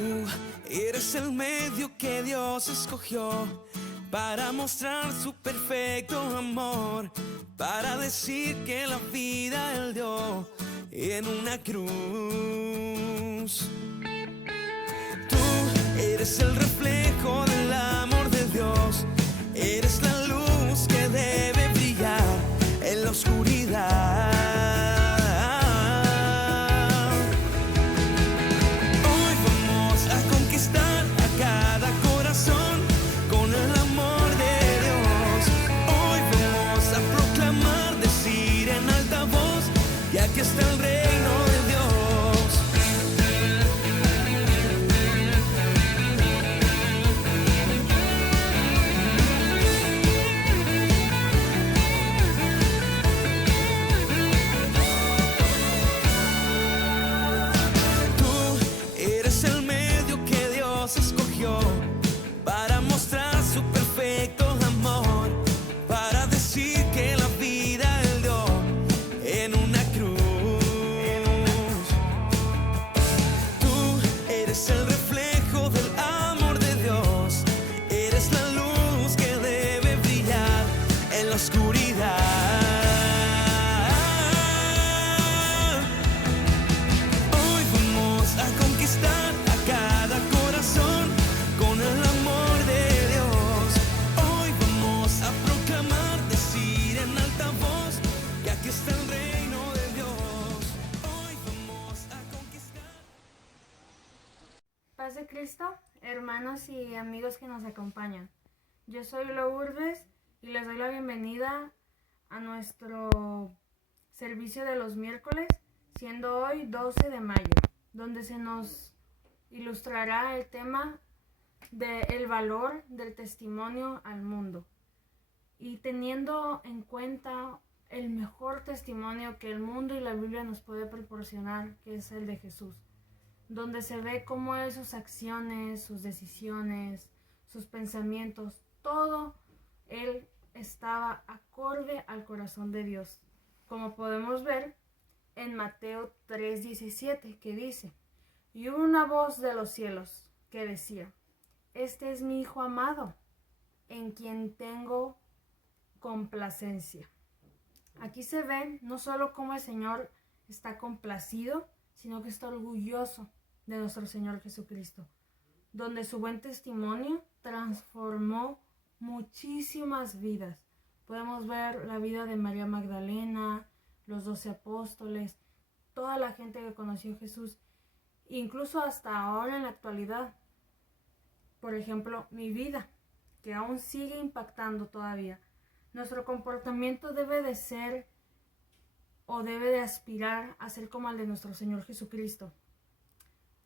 Tú eres el medio que Dios escogió para mostrar su perfecto amor, para decir que la vida Él dio en una cruz. Tú eres el reflejo del amor de Dios, eres la luz que debe brillar en la oscuridad. Hoy vamos a conquistar a cada corazón con el amor de Dios. Hoy vamos a proclamar, decir en alta voz, y aquí está el reino de Dios. Para mostrar su perfecto amor, para decir que la vida Él dio en una cruz. Tú eres el reflejo del amor de Dios, eres la luz que debe brillar en la oscuridad. Hoy vamos a conquistar a cada corazón con el amor de Dios. Hoy vamos a proclamar, decir en alta voz, que aquí está el reino de Dios. Hoy vamos a conquistar. Paz de Cristo, hermanos y amigos que nos acompañan. Yo soy Lourdes y les doy la bienvenida a nuestro servicio de los miércoles, siendo hoy 12 de mayo, donde se nos ilustrará el tema del valor del testimonio al mundo, y teniendo en cuenta el mejor testimonio que el mundo y la Biblia nos puede proporcionar, que es el de Jesús, donde se ve cómo es sus acciones, sus decisiones, sus pensamientos, todo él estaba acorde al corazón de Dios, como podemos ver en Mateo 3:17, que dice: y hubo una voz de los cielos que decía: este es mi Hijo amado, en quien tengo complacencia. Aquí se ve no solo cómo el Señor está complacido, sino que está orgulloso de nuestro Señor Jesucristo, donde su buen testimonio transformó muchísimas vidas. Podemos ver la vida de María Magdalena, los 12 apóstoles, toda la gente que conoció a Jesús, incluso hasta ahora en la actualidad. Por ejemplo, mi vida, que aún sigue impactando todavía. Nuestro comportamiento debe de ser o debe de aspirar a ser como el de nuestro Señor Jesucristo.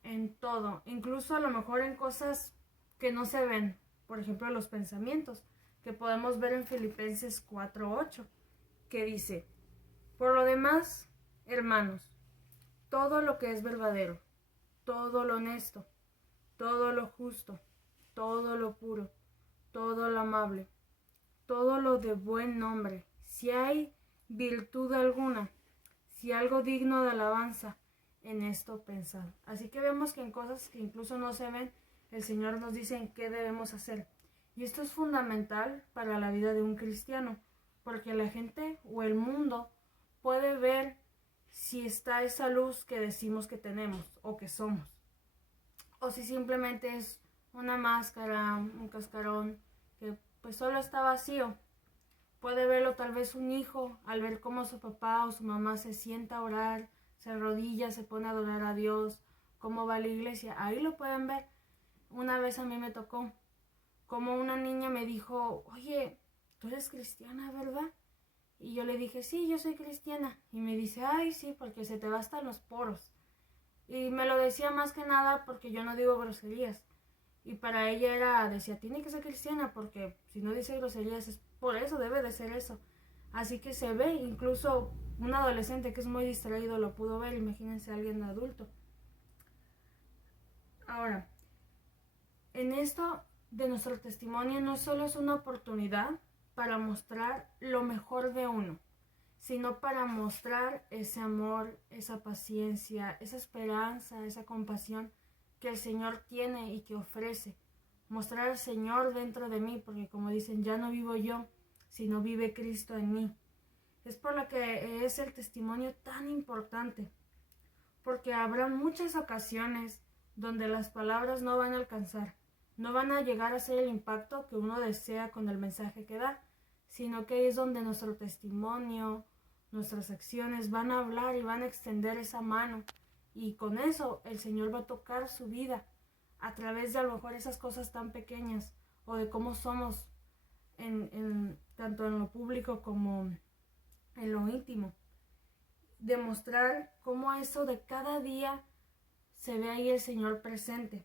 En todo, incluso a lo mejor en cosas que no se ven. Por ejemplo, los pensamientos, que podemos ver en Filipenses 4:8, que dice: por lo demás, hermanos, todo lo que es verdadero, todo lo honesto, todo lo justo, todo lo puro, todo lo amable, todo lo de buen nombre, si hay virtud alguna, si algo digno de alabanza, en esto pensad. Así que vemos que en cosas que incluso no se ven, el Señor nos dice en qué debemos hacer. Y esto es fundamental para la vida de un cristiano, porque la gente o el mundo puede ver si está esa luz que decimos que tenemos o que somos, o si simplemente es una máscara, un cascarón que pues solo está vacío. Puede verlo tal vez un hijo al ver cómo su papá o su mamá se sienta a orar, se arrodilla, se pone a adorar a Dios, cómo va a la iglesia. Ahí lo pueden ver. Una vez a mí me tocó como una niña me dijo: oye, tú eres cristiana, ¿verdad? Y yo le dije: sí, yo soy cristiana. Y me dice: ay, sí, porque se te va hasta los poros. Y me lo decía más que nada porque yo no digo groserías. Y para ella decía: tiene que ser cristiana, porque si no dice groserías es por eso, debe de ser eso. Así que se ve, incluso un adolescente que es muy distraído lo pudo ver, imagínense a alguien adulto. Ahora, en esto de nuestro testimonio no solo es una oportunidad para mostrar lo mejor de uno, sino para mostrar ese amor, esa paciencia, esa esperanza, esa compasión que el Señor tiene y que ofrece. Mostrar al Señor dentro de mí, porque como dicen, ya no vivo yo, sino vive Cristo en mí. Es por lo que es el testimonio tan importante, porque habrá muchas ocasiones donde las palabras no van a alcanzar, no van a llegar a ser el impacto que uno desea con el mensaje que da, sino que es donde nuestro testimonio, nuestras acciones van a hablar y van a extender esa mano, y con eso el Señor va a tocar su vida a través de a lo mejor esas cosas tan pequeñas, o de cómo somos tanto en lo público como en lo íntimo. Demostrar cómo eso de cada día se ve ahí el Señor presente.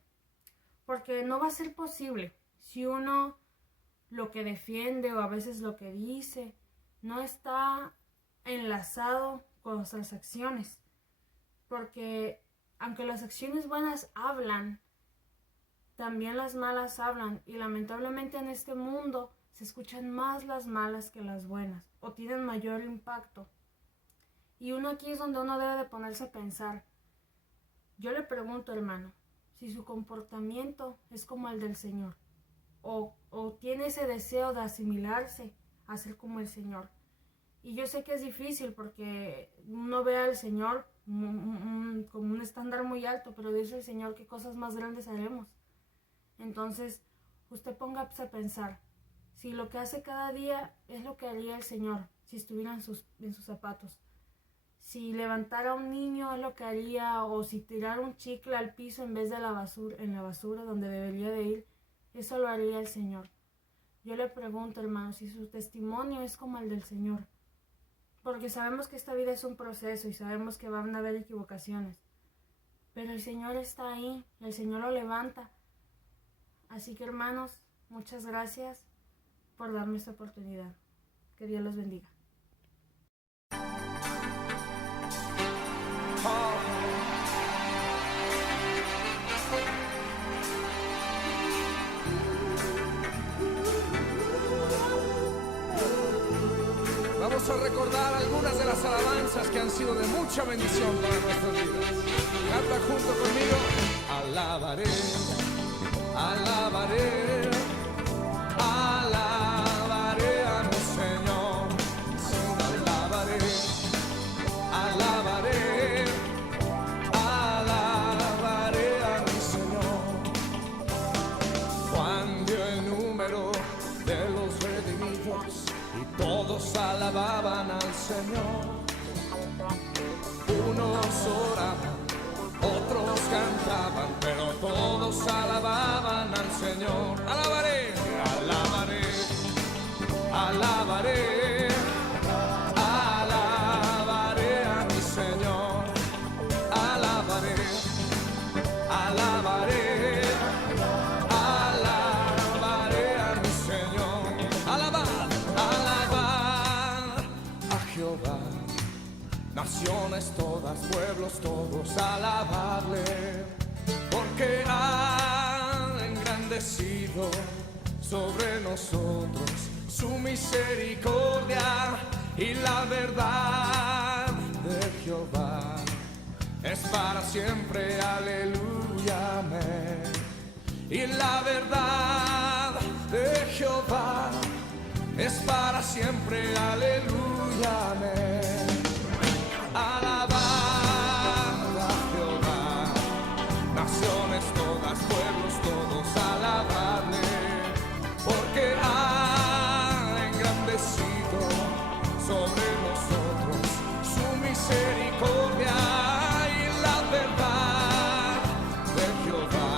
Porque no va a ser posible si uno lo que defiende o a veces lo que dice no está enlazado con nuestras acciones. Porque aunque las acciones buenas hablan, también las malas hablan. Y lamentablemente en este mundo se escuchan más las malas que las buenas, o tienen mayor impacto. Y uno aquí es donde uno debe de ponerse a pensar. Yo le pregunto, hermano, si su comportamiento es como el del Señor, o tiene ese deseo de asimilarse a ser como el Señor. Y yo sé que es difícil porque uno ve al Señor como un estándar muy alto, pero dice el Señor que cosas más grandes haremos. Entonces, usted póngase a pensar, si lo que hace cada día es lo que haría el Señor si estuviera en sus zapatos. Si levantara a un niño es lo que haría, o si tirara un chicle al piso en vez de en la basura donde debería de ir, eso lo haría el Señor. Yo le pregunto, hermano, si su testimonio es como el del Señor. Porque sabemos que esta vida es un proceso y sabemos que van a haber equivocaciones. Pero el Señor está ahí, el Señor lo levanta. Así que, hermanos, muchas gracias por darme esta oportunidad. Que Dios los bendiga. Vamos a recordar algunas de las alabanzas que han sido de mucha bendición para nuestras vidas. Canta junto conmigo. Alabaré, alabaré, alabaré a mi Señor. Alabaré, alabaré, alabaré a mi Señor. Juan dio el número de los redimidos y todos alababan al Señor. Unos oraban, otros cantaban, pero todos alababan al Señor. Alabaré, alabaré, alabaré, alabaré a mi Señor. Alabaré, alabaré, alabaré a mi Señor. Alabad, alabad a Jehová. Naciones todas, pueblos todos, alabarle, porque ha engrandecido sobre nosotros su misericordia, y la verdad de Jehová es para siempre, aleluya, amén. Y la verdad de Jehová es para siempre, aleluya, amén. Alabad a Jehová, naciones todas, pueblos todos, alabadle, porque ha engrandecido sobre nosotros su misericordia, y la verdad de Jehová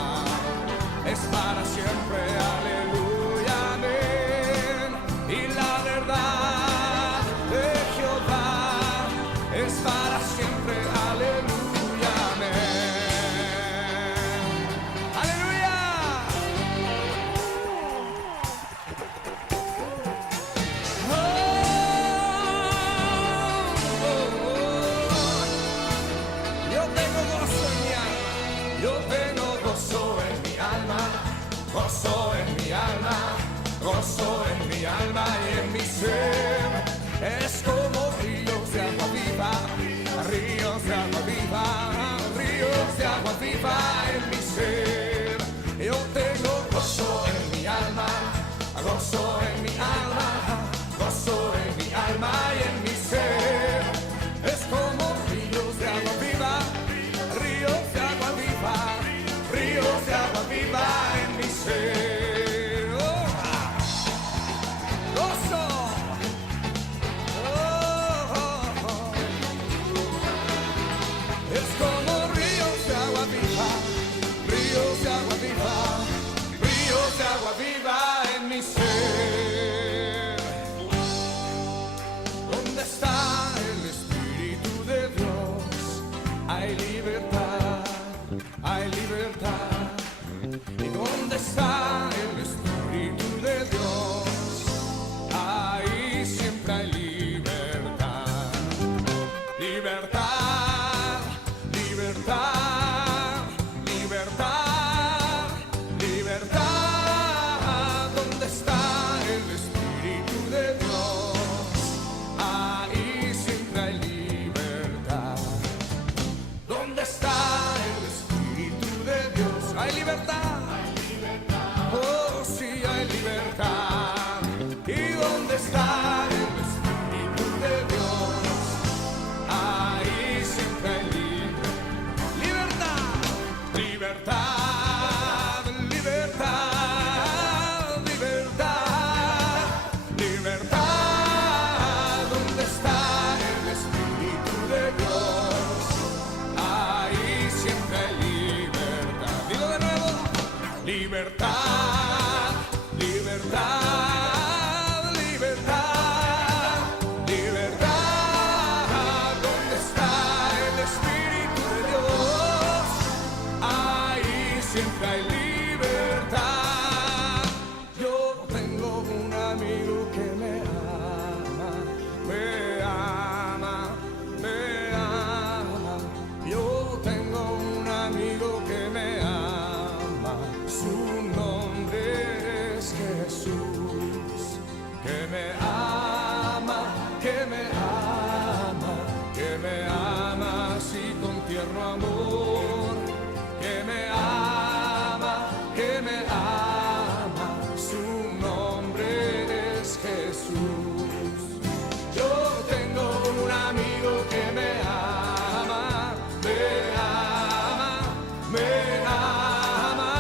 es para siempre, aleluya, amén. Y la verdad de Jehová es para siempre, aleluya, amén. Aleluya. Oh, oh, oh. Yo tengo gozo en mi alma, yo tengo gozo en mi alma, gozo en mi alma, gozo en mi alma y en mi ser. Es como ríos de agua viva, ríos de agua viva, ríos de agua viva en mi ser. Es como ríos de agua viva, ríos de agua viva, ríos de agua viva en mi ser. ¿Dónde está el Espíritu de Dios? Hay libertad, hay libertad. ¿Y dónde está el Espíritu de Dios? Ahí siempre hay libertad. Libertad, libertad, libertad, libertad. ¿Dónde está el Espíritu de Dios? Ahí siempre hay libertad. ¿Dónde está el Espíritu de Dios? Hay libertad. Oh, sí hay libertad. ¿Y dónde está el Espíritu de Dios? Ahí siempre hay libertad. Libertad, libertad, libertad, libertad. ¿Dónde está el Espíritu de Dios? Ahí siempre hay libertad. Digo de nuevo, libertad, libertad, libertad, libertad. ¿Dónde está el Espíritu de Dios? Ahí siempre hay libertad. Yo tengo un amigo que me ama, me ama, me ama. Yo tengo un amigo que me ama. Su nombre es Jesús, que me ama, que me ama, que me ama así con tierno amor, que me ama, que me ama. Su nombre es Jesús. Yo tengo un amigo que me ama, me ama, me ama.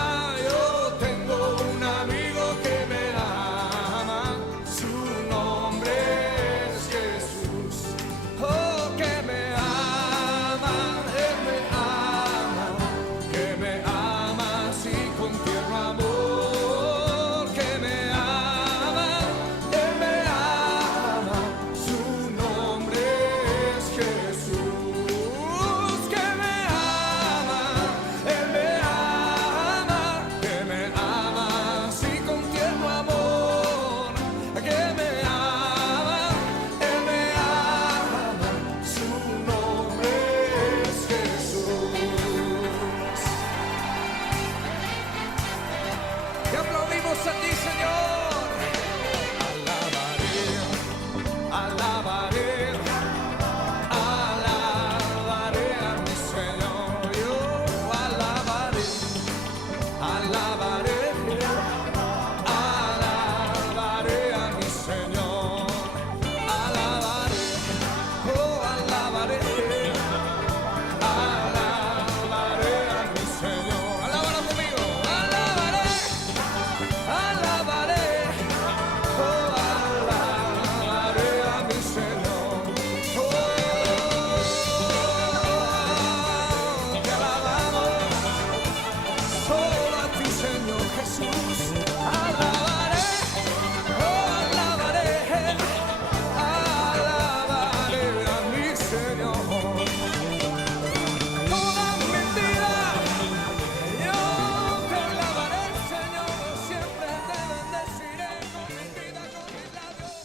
Yo tengo un amigo que me ama, su nombre es Jesús. Oh, que me ama, él me ama, que me ama así con tierno amor, que me ama, él me ama, su nombre es Jesús. Que me ama, él me ama, que me ama así con tierno amor, que me ama, él me ama, su nombre es Jesús. Te aplaudimos a ti, Señor. Alabaré, alabaré, alabaré a mi Señor. Yo alabaré, alabaré, alabaré a mi Señor. Alabaré, oh alabaré, alabaré a mi Señor. Alábalo conmigo. Alabaré, alabaré, oh alabaré a mi Señor. Oh, te alabamos solo a ti, Señor Jesús. Alabaré, oh alabaré, alabaré a mi Señor. Toda mi vida yo te alabaré, Señor. Siempre te bendeciré con mi vida, con mis labios.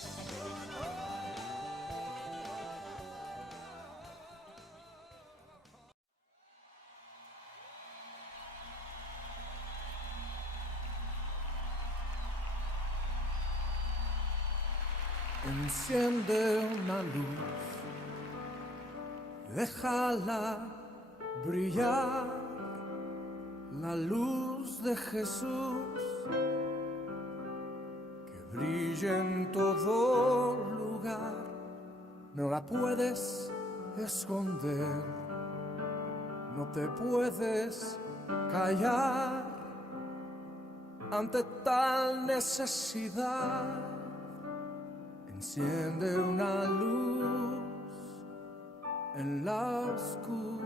Enciende una luz, déjala brillar, la luz de Jesús, que brille en todo lugar. No la puedes esconder, no te puedes callar ante tal necesidad. Enciende una luz en la oscuridad.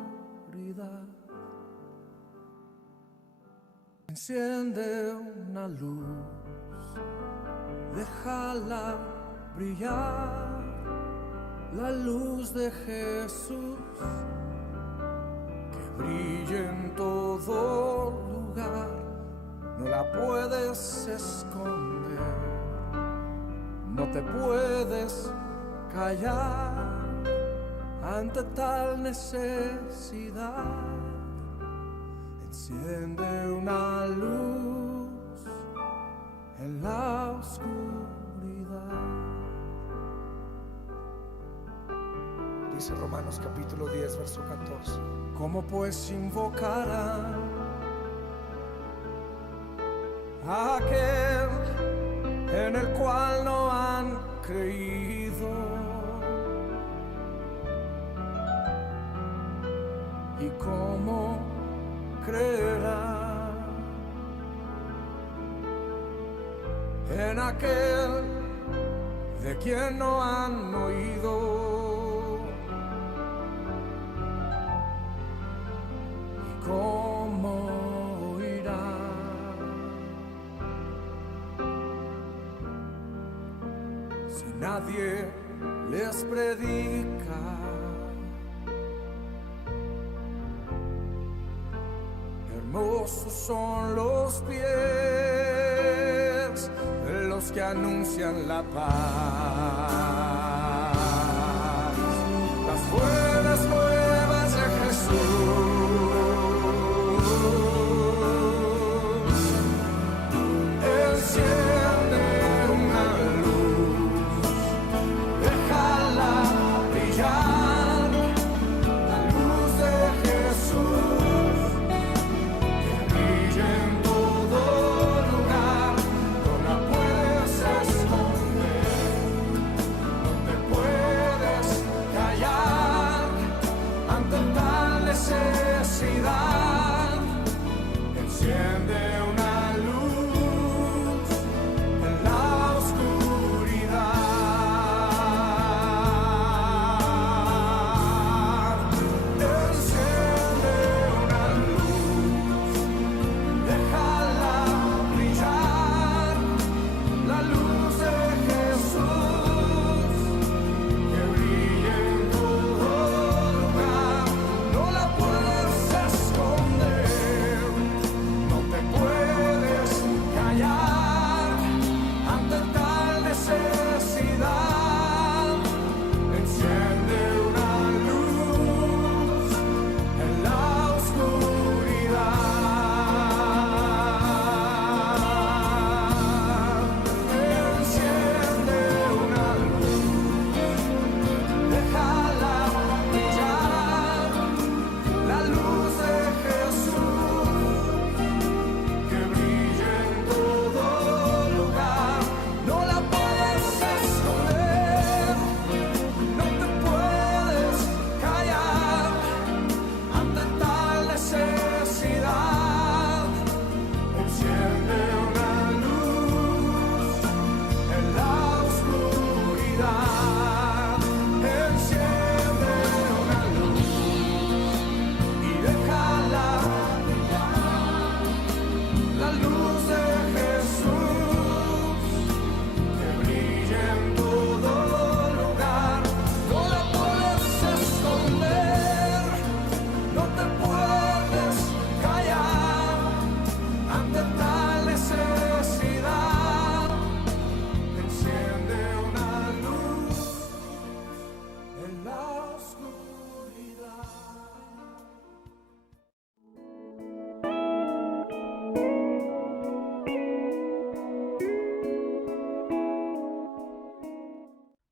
oscuridad. Enciende una luz, déjala brillar, la luz de Jesús, que brille en todo lugar, no la puedes esconder, no te puedes callar ante tal necesidad. Enciende una luz en la oscuridad. Dice Romanos capítulo 10, verso 14. ¿Cómo pues invocarán a aquel en el cual no han creído? ¿Y cómo creerán en aquel de quien no han oído? ¿Y cómo oirán si nadie les predica? Hermosos son los pies de los que anuncian la paz, las buenas nuevas de Jesús. Enciende una luz, déjala brillar, la luz de Jesús. Enciende una luz en la oscuridad. Enciende una luz, déjala brillar, la luz de Jesús, que brille en todo lugar, no la puedes esconder, no te puedes callar ante tal necesidad. Enciende una luz en la oscuridad. Enciende una luz, déjala brillar, la luz de Jesús, que brille en todo lugar, no la puedes esconder, no te puedes callar ante tal necesidad. Enciende una luz en la oscuridad. Enciende una luz y déjala brillar, la luz de Jesús, que brille en todo lugar, no la puedes esconder, no te puedes callar ante tal necesidad. Enciende una luz en la oscuridad.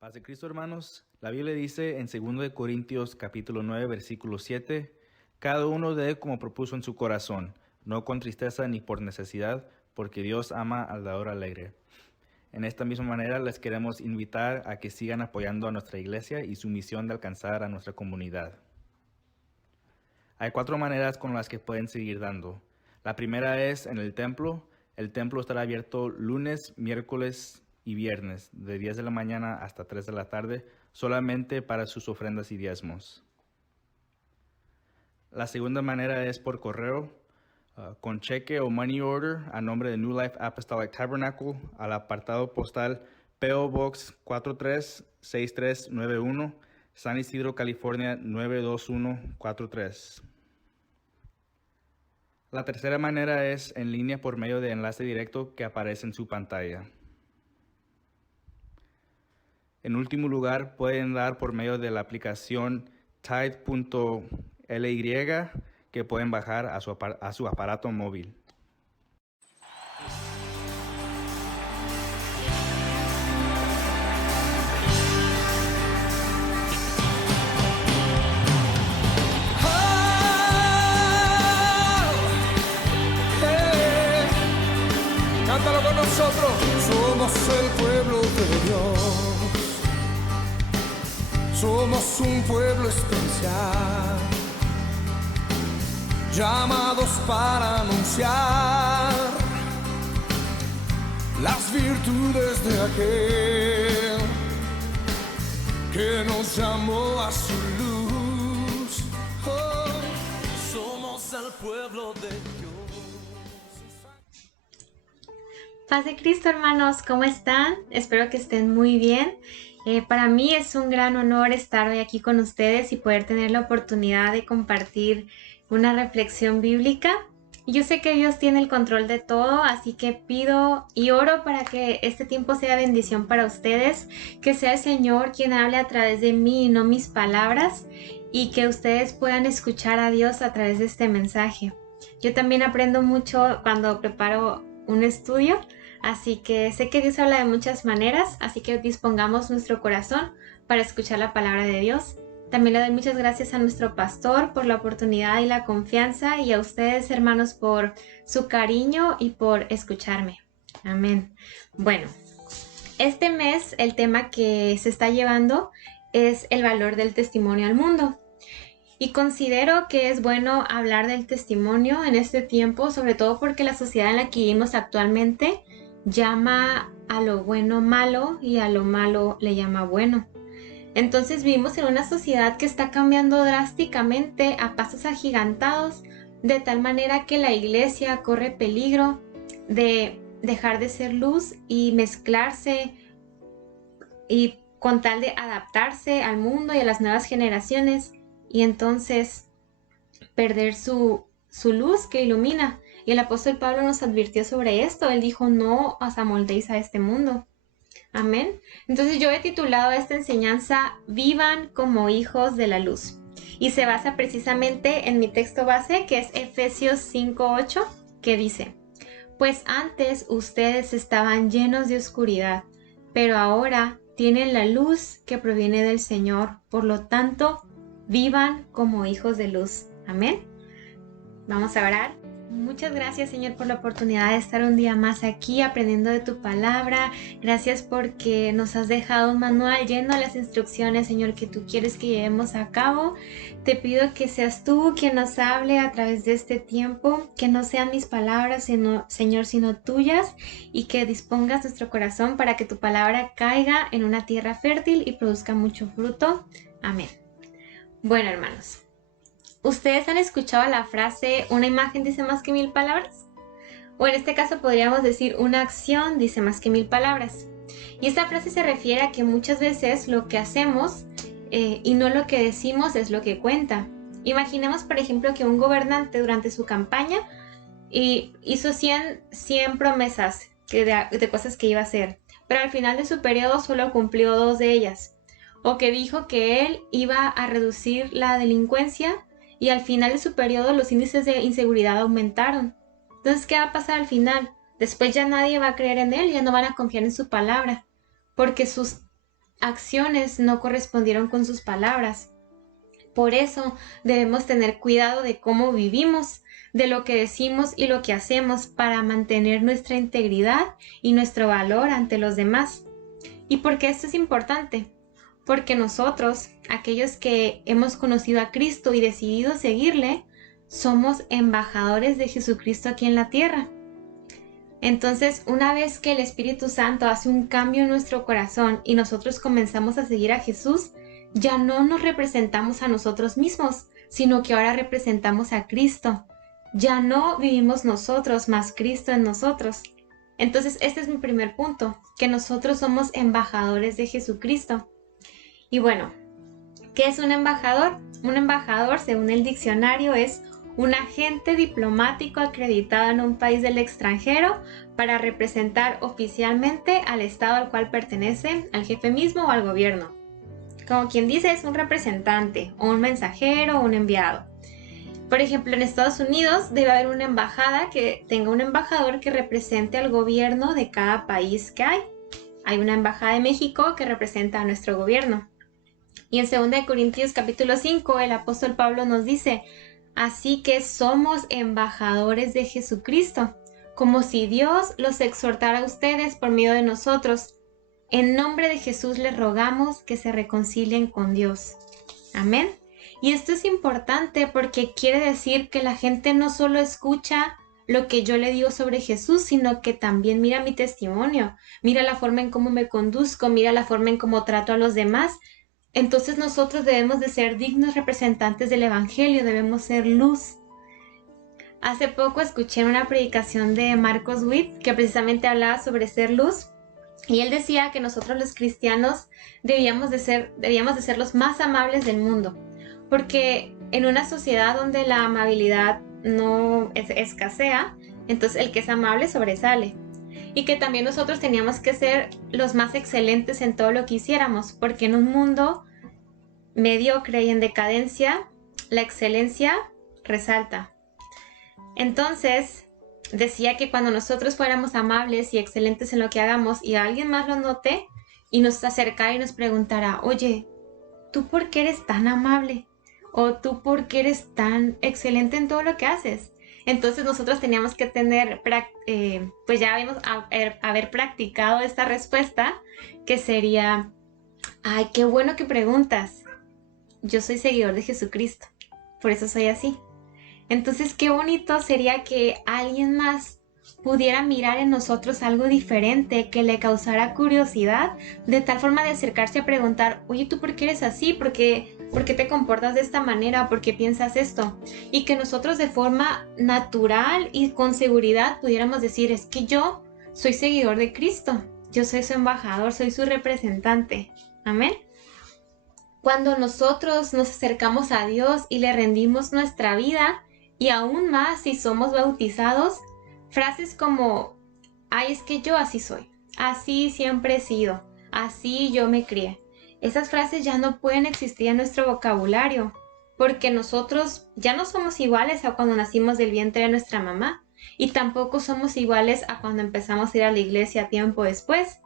Paz de Cristo, hermanos. La Biblia dice en 2 de Corintios capítulo 9, versículo 7, cada uno dé como propuso en su corazón, no con tristeza ni por necesidad, porque Dios ama al dador alegre. En esta misma manera les queremos invitar a que sigan apoyando a nuestra iglesia y su misión de alcanzar a nuestra comunidad. Hay 4 maneras con las que pueden seguir dando. La primera es en el templo. El templo estará abierto lunes, miércoles y viernes, de 10 de la mañana hasta 3 de la tarde, solamente para sus ofrendas y diezmos. La segunda manera es por correo, con cheque o money order a nombre de New Life Apostolic Tabernacle al apartado postal P.O. Box 436391, San Isidro, California 92143. La tercera manera es en línea por medio de enlace directo que aparece en su pantalla. En último lugar, pueden dar por medio de la aplicación Tithe.ly que pueden bajar a su aparato móvil. Cántalo con nosotros. Somos el pueblo de Dios. Somos un pueblo especial, llamados para anunciar las virtudes de aquel que nos llamó a su luz. Oh, somos el pueblo de Dios. Paz de Cristo, hermanos, ¿cómo están? Espero que estén muy bien. Para mí es un gran honor estar hoy aquí con ustedes y poder tener la oportunidad de compartir una reflexión bíblica. Yo sé que Dios tiene el control de todo, así que pido y oro para que este tiempo sea bendición para ustedes, que sea el Señor quien hable a través de mí y no mis palabras, y que ustedes puedan escuchar a Dios a través de este mensaje. Yo también aprendo mucho cuando preparo un estudio. Así que sé que Dios habla de muchas maneras, así que dispongamos nuestro corazón para escuchar la palabra de Dios. También le doy muchas gracias a nuestro pastor por la oportunidad y la confianza, y a ustedes, hermanos, por su cariño y por escucharme. Amén. Bueno, este mes el tema que se está llevando es el valor del testimonio al mundo. Y considero que es bueno hablar del testimonio en este tiempo, sobre todo porque la sociedad en la que vivimos actualmente llama a lo bueno malo y a lo malo le llama bueno. Entonces vivimos en una sociedad que está cambiando drásticamente a pasos agigantados, de tal manera que la iglesia corre peligro de dejar de ser luz y mezclarse, y con tal de adaptarse al mundo y a las nuevas generaciones, y entonces perder su luz que ilumina. Y el apóstol Pablo nos advirtió sobre esto. Él dijo, no os amoldéis a este mundo. Amén. Entonces yo he titulado esta enseñanza, Vivan como hijos de la luz. Y se basa precisamente en mi texto base, que es Efesios 5:8, que dice, pues antes ustedes estaban llenos de oscuridad, pero ahora tienen la luz que proviene del Señor. Por lo tanto, vivan como hijos de luz. Amén. Vamos a orar. Muchas gracias, Señor, por la oportunidad de estar un día más aquí aprendiendo de tu palabra. Gracias porque nos has dejado un manual lleno de las instrucciones, Señor, que tú quieres que llevemos a cabo. Te pido que seas tú quien nos hable a través de este tiempo, que no sean mis palabras, Señor, sino tuyas, y que dispongas nuestro corazón para que tu palabra caiga en una tierra fértil y produzca mucho fruto. Amén. Bueno, hermanos, ¿ustedes han escuchado la frase, una imagen dice más que 1000 palabras? O en este caso podríamos decir, una acción dice más que 1000 palabras. Y esta frase se refiere a que muchas veces lo que hacemos y no lo que decimos es lo que cuenta. Imaginemos, por ejemplo, que un gobernante durante su campaña hizo 100 promesas de cosas que iba a hacer, pero al final de su periodo solo cumplió 2 de ellas. O que dijo que él iba a reducir la delincuencia, y al final de su periodo los índices de inseguridad aumentaron. Entonces, ¿qué va a pasar al final? Después ya nadie va a creer en él, ya no van a confiar en su palabra, porque sus acciones no correspondieron con sus palabras. Por eso debemos tener cuidado de cómo vivimos, de lo que decimos y lo que hacemos, para mantener nuestra integridad y nuestro valor ante los demás. ¿Y por qué esto es importante? Porque nosotros, aquellos que hemos conocido a Cristo y decidido seguirle, somos embajadores de Jesucristo aquí en la tierra. Entonces, una vez que el Espíritu Santo hace un cambio en nuestro corazón y nosotros comenzamos a seguir a Jesús, ya no nos representamos a nosotros mismos, sino que ahora representamos a Cristo. Ya no vivimos nosotros, más Cristo en nosotros. Entonces, este es mi primer punto, que nosotros somos embajadores de Jesucristo. Y bueno, ¿qué es un embajador? Un embajador, según el diccionario, es un agente diplomático acreditado en un país del extranjero para representar oficialmente al estado al cual pertenece, al jefe mismo o al gobierno. Como quien dice, es un representante, o un mensajero o un enviado. Por ejemplo, en Estados Unidos debe haber una embajada que tenga un embajador que represente al gobierno de cada país que hay. Hay una embajada de México que representa a nuestro gobierno. Y en 2 Corintios capítulo 5, el apóstol Pablo nos dice: así que somos embajadores de Jesucristo, como si Dios los exhortara a ustedes por medio de nosotros. En nombre de Jesús les rogamos que se reconcilien con Dios. Amén. Y esto es importante porque quiere decir que la gente no solo escucha lo que yo le digo sobre Jesús, sino que también mira mi testimonio, mira la forma en cómo me conduzco, mira la forma en cómo trato a los demás. Entonces nosotros debemos de ser dignos representantes del Evangelio, debemos ser luz. Hace poco escuché una predicación de Marcos Witt que precisamente hablaba sobre ser luz, y él decía que nosotros los cristianos debíamos de ser los más amables del mundo, porque en una sociedad donde la amabilidad no escasea, entonces el que es amable sobresale. Y que también nosotros teníamos que ser los más excelentes en todo lo que hiciéramos, porque en un mundo mediocre y en decadencia, la excelencia resalta. Entonces, decía que cuando nosotros fuéramos amables y excelentes en lo que hagamos y alguien más lo note y nos acercara y nos preguntara: oye, ¿tú por qué eres tan amable? ¿O tú por qué eres tan excelente en todo lo que haces? Entonces nosotros teníamos que tener, pues ya haber practicado esta respuesta, que sería: ay, qué bueno que preguntas. Yo soy seguidor de Jesucristo, por eso soy así. Entonces, qué bonito sería que alguien más pudiera mirar en nosotros algo diferente, que le causara curiosidad, de tal forma de acercarse a preguntar: oye, ¿tú por qué eres así? ¿Por qué te comportas de esta manera? ¿Por qué piensas esto? Y que nosotros de forma natural y con seguridad pudiéramos decir: es que yo soy seguidor de Cristo, yo soy su embajador, soy su representante. Amén. Cuando nosotros nos acercamos a Dios y le rendimos nuestra vida, y aún más si somos bautizados, frases como: ay, es que yo así soy, así siempre he sido, así yo me crié. Esas frases ya no pueden existir en nuestro vocabulario, porque nosotros ya no somos iguales a cuando nacimos del vientre de nuestra mamá, y tampoco somos iguales a cuando empezamos a ir a la iglesia tiempo después,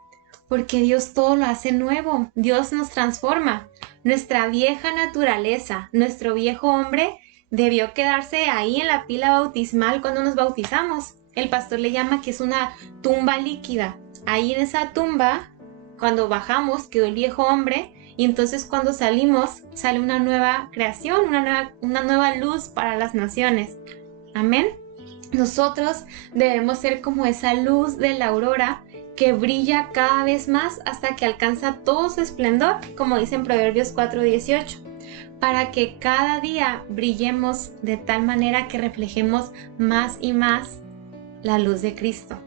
porque Dios todo lo hace nuevo, Dios nos transforma. Nuestra vieja naturaleza, nuestro viejo hombre, debió quedarse ahí en la pila bautismal cuando nos bautizamos. El pastor le llama que es una tumba líquida. Ahí en esa tumba, cuando bajamos, quedó el viejo hombre, y entonces cuando salimos, sale una nueva creación, una nueva luz para las naciones. Amén. Nosotros debemos ser como esa luz de la aurora que brilla cada vez más hasta que alcanza todo su esplendor, como dice en Proverbios 4:18. Para que cada día brillemos de tal manera que reflejemos más y más la luz de Cristo.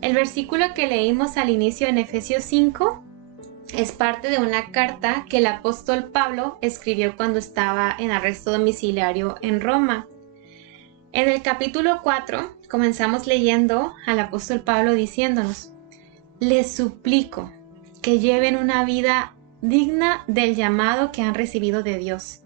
El versículo que leímos al inicio en Efesios 5 es parte de una carta que el apóstol Pablo escribió cuando estaba en arresto domiciliario en Roma. En el capítulo 4 comenzamos leyendo al apóstol Pablo diciéndonos: les suplico que lleven una vida digna del llamado que han recibido de Dios.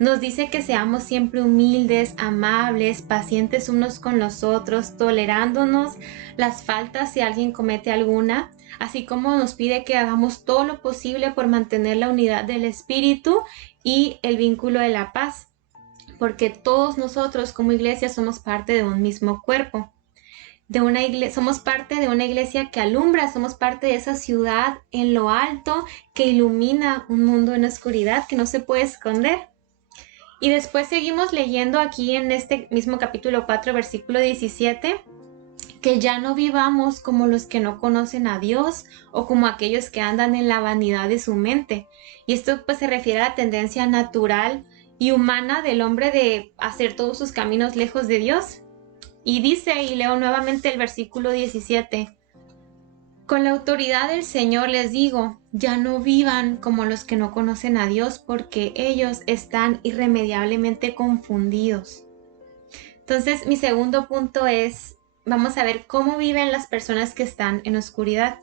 Nos dice que seamos siempre humildes, amables, pacientes unos con los otros, tolerándonos las faltas si alguien comete alguna, así como nos pide que hagamos todo lo posible por mantener la unidad del espíritu y el vínculo de la paz, porque todos nosotros como iglesia somos parte de un mismo cuerpo. Somos parte de una iglesia que alumbra, somos parte de esa ciudad en lo alto que ilumina un mundo en oscuridad que no se puede esconder. Y después seguimos leyendo aquí en este mismo capítulo 4, versículo 17, que ya no vivamos como los que no conocen a Dios o como aquellos que andan en la vanidad de su mente. Y esto pues se refiere a la tendencia natural y humana del hombre de hacer todos sus caminos lejos de Dios. Y dice, y leo nuevamente el versículo 17, con la autoridad del Señor les digo, ya no vivan como los que no conocen a Dios, porque ellos están irremediablemente confundidos. Entonces, mi segundo punto es, vamos a ver cómo viven las personas que están en oscuridad.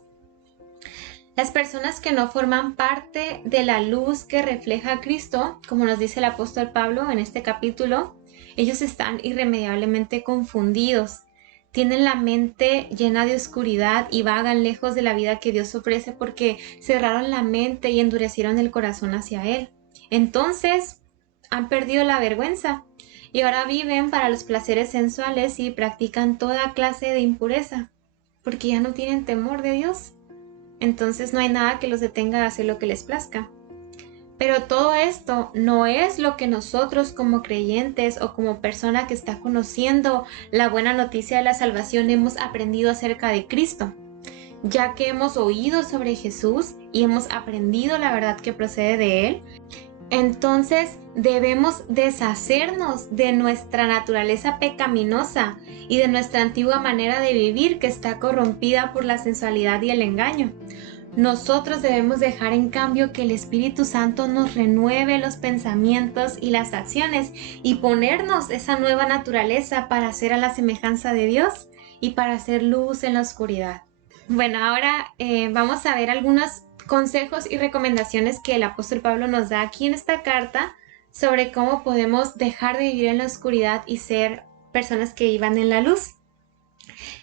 Las personas que no forman parte de la luz que refleja a Cristo, como nos dice el apóstol Pablo en este capítulo, ellos están irremediablemente confundidos. Tienen la mente llena de oscuridad y vagan lejos de la vida que Dios ofrece porque cerraron la mente y endurecieron el corazón hacia Él. Entonces, han perdido la vergüenza y ahora viven para los placeres sensuales y practican toda clase de impureza porque ya no tienen temor de Dios. Entonces no hay nada que los detenga de hacer lo que les plazca. Pero todo esto no es lo que nosotros como creyentes o como persona que está conociendo la buena noticia de la salvación hemos aprendido acerca de Cristo. Ya que hemos oído sobre Jesús y hemos aprendido la verdad que procede de Él, entonces debemos deshacernos de nuestra naturaleza pecaminosa y de nuestra antigua manera de vivir que está corrompida por la sensualidad y el engaño. Nosotros debemos dejar en cambio que el Espíritu Santo nos renueve los pensamientos y las acciones y ponernos esa nueva naturaleza para ser a la semejanza de Dios y para hacer luz en la oscuridad. Bueno, ahora vamos a ver algunos consejos y recomendaciones que el apóstol Pablo nos da aquí en esta carta sobre cómo podemos dejar de vivir en la oscuridad y ser personas que vivan en la luz.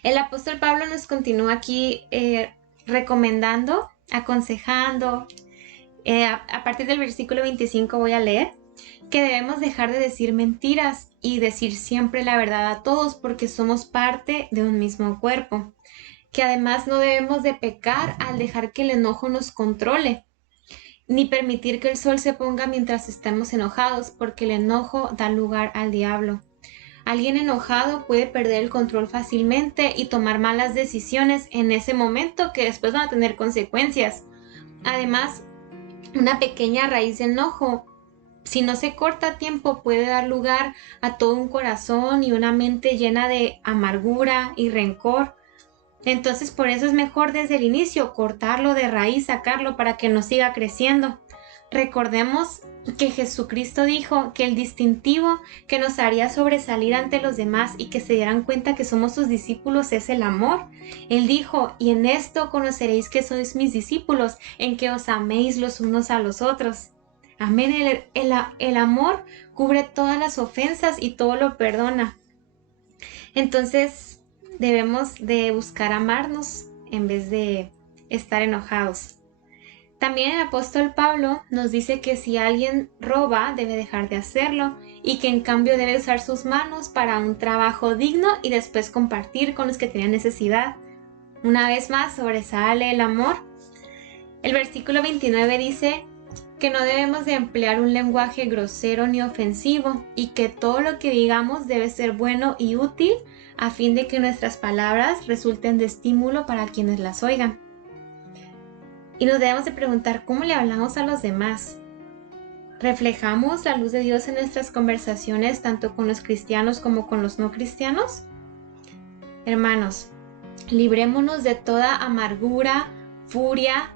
El apóstol Pablo nos continúa aquí recomendando, aconsejando, a partir del versículo 25 voy a leer, que debemos dejar de decir mentiras y decir siempre la verdad a todos porque somos parte de un mismo cuerpo, que además no debemos de pecar al dejar que el enojo nos controle, ni permitir que el sol se ponga mientras estamos enojados porque el enojo da lugar al diablo. Alguien enojado puede perder el control fácilmente y tomar malas decisiones en ese momento que después van a tener consecuencias. Además, una pequeña raíz de enojo, si no se corta a tiempo, puede dar lugar a todo un corazón y una mente llena de amargura y rencor. Entonces, por eso es mejor desde el inicio cortarlo de raíz, sacarlo para que no siga creciendo. Recordemos que Jesucristo dijo que el distintivo que nos haría sobresalir ante los demás y que se dieran cuenta que somos sus discípulos es el amor. Él dijo, y en esto conoceréis que sois mis discípulos, en que os améis los unos a los otros. Amén. El amor cubre todas las ofensas y todo lo perdona. Entonces debemos de buscar amarnos en vez de estar enojados. También el apóstol Pablo nos dice que si alguien roba, debe dejar de hacerlo y que en cambio debe usar sus manos para un trabajo digno y después compartir con los que tienen necesidad. Una vez más, sobresale el amor. El versículo 29 dice que no debemos de emplear un lenguaje grosero ni ofensivo y que todo lo que digamos debe ser bueno y útil a fin de que nuestras palabras resulten de estímulo para quienes las oigan. Y nos debemos de preguntar cómo le hablamos a los demás. ¿Reflejamos la luz de Dios en nuestras conversaciones tanto con los cristianos como con los no cristianos? Hermanos, librémonos de toda amargura, furia,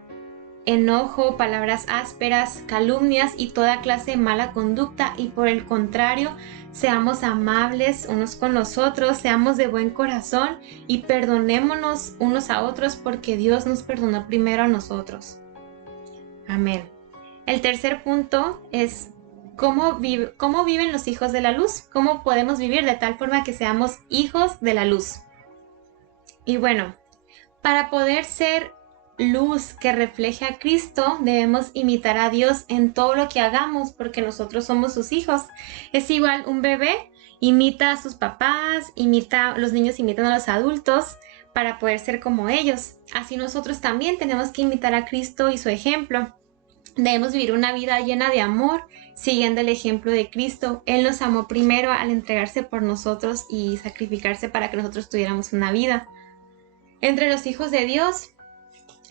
enojo, palabras ásperas, calumnias y toda clase de mala conducta y por el contrario, seamos amables unos con los otros, seamos de buen corazón y perdonémonos unos a otros porque Dios nos perdonó primero a nosotros. Amén. El tercer punto es ¿cómo viven los hijos de la luz? ¿Cómo podemos vivir de tal forma que seamos hijos de la luz? Y bueno, para poder ser luz que refleje a Cristo, debemos imitar a Dios en todo lo que hagamos porque nosotros somos sus hijos. Es igual, un bebé imita a sus papás, los niños imitan a los adultos para poder ser como ellos. Así nosotros también tenemos que imitar a Cristo y su ejemplo. Debemos vivir una vida llena de amor, siguiendo el ejemplo de Cristo. Él nos amó primero al entregarse por nosotros y sacrificarse para que nosotros tuviéramos una vida. Entre los hijos de Dios,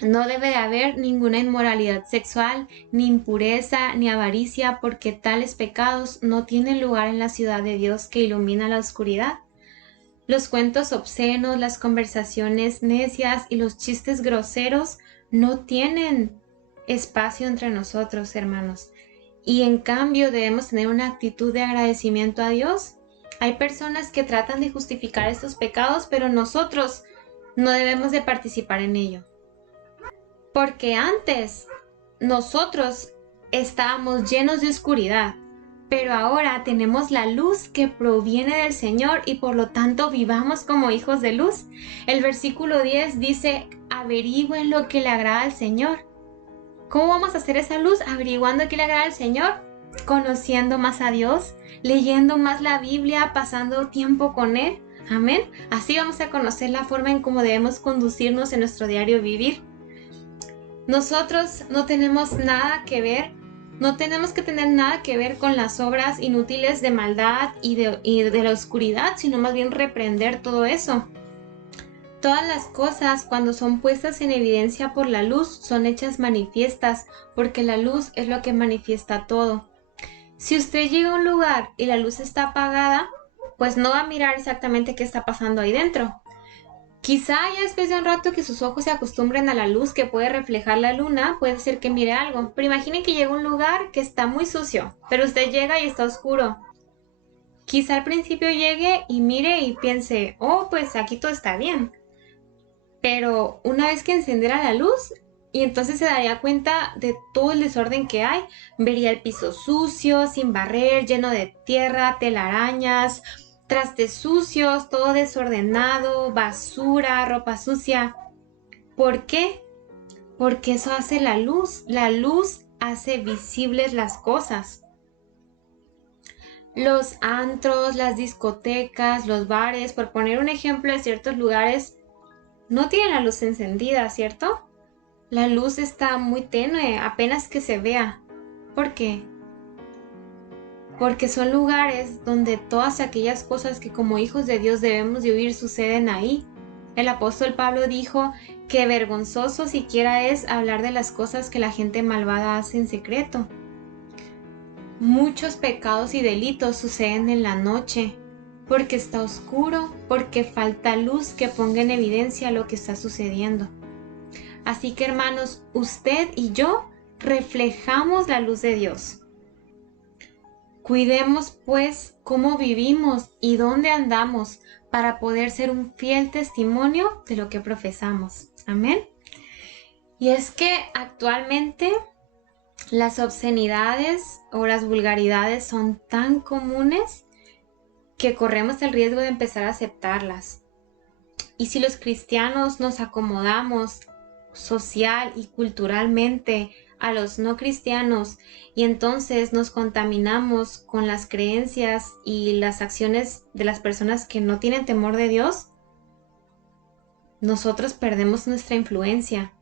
No debe de haber ninguna inmoralidad sexual, ni impureza, ni avaricia, porque tales pecados no tienen lugar en la ciudad de Dios que ilumina la oscuridad. Los cuentos obscenos, las conversaciones necias y los chistes groseros no tienen espacio entre nosotros, hermanos. Y en cambio debemos tener una actitud de agradecimiento a Dios. Hay personas que tratan de justificar estos pecados, pero nosotros no debemos de participar en ello. Porque antes nosotros estábamos llenos de oscuridad, pero ahora tenemos la luz que proviene del Señor y por lo tanto vivamos como hijos de luz. El versículo 10 dice, averigüen lo que le agrada al Señor. ¿Cómo vamos a hacer esa luz? Averiguando qué le agrada al Señor, conociendo más a Dios, leyendo más la Biblia, pasando tiempo con Él. Amén. Así vamos a conocer la forma en cómo debemos conducirnos en nuestro diario vivir. Nosotros no tenemos nada que ver, no tenemos que tener nada que ver con las obras inútiles de maldad y de la oscuridad, sino más bien reprender todo eso. Todas las cosas, cuando son puestas en evidencia por la luz, son hechas manifiestas, porque la luz es lo que manifiesta todo. Si usted llega a un lugar y la luz está apagada, pues no va a mirar exactamente qué está pasando ahí dentro. Quizá ya después de un rato que sus ojos se acostumbren a la luz que puede reflejar la luna, puede ser que mire algo. Pero imagine que llega a un lugar que está muy sucio, pero usted llega y está oscuro. Quizá al principio llegue y mire y piense, oh, pues aquí todo está bien. Pero una vez que encendiera la luz, y entonces se daría cuenta de todo el desorden que hay, vería el piso sucio, sin barrer, lleno de tierra, telarañas, trastes sucios, todo desordenado, basura, ropa sucia. ¿Por qué? Porque eso hace la luz. La luz hace visibles las cosas. Los antros, las discotecas, los bares, por poner un ejemplo de ciertos lugares, no tienen la luz encendida, ¿cierto? La luz está muy tenue, apenas que se vea. ¿Por qué? Porque son lugares donde todas aquellas cosas que como hijos de Dios debemos de huir suceden ahí. El apóstol Pablo dijo que vergonzoso siquiera es hablar de las cosas que la gente malvada hace en secreto. Muchos pecados y delitos suceden en la noche, porque está oscuro, porque falta luz que ponga en evidencia lo que está sucediendo. Así que hermanos, usted y yo reflejamos la luz de Dios. Cuidemos pues cómo vivimos y dónde andamos para poder ser un fiel testimonio de lo que profesamos. Amén. Y es que actualmente las obscenidades o las vulgaridades son tan comunes que corremos el riesgo de empezar a aceptarlas. Y si los cristianos nos acomodamos social y culturalmente a los no cristianos y entonces nos contaminamos con las creencias y las acciones de las personas que no tienen temor de Dios, nosotros perdemos nuestra influencia.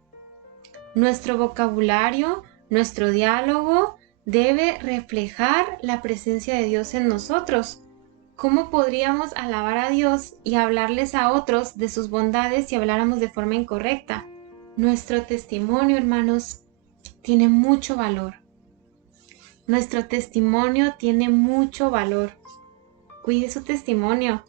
Nuestro vocabulario, nuestro diálogo debe reflejar la presencia de Dios en nosotros. ¿Cómo podríamos alabar a Dios y hablarles a otros de sus bondades si habláramos de forma incorrecta? Nuestro testimonio, hermanos, tiene mucho valor. Nuestro testimonio tiene mucho valor. Cuide su testimonio.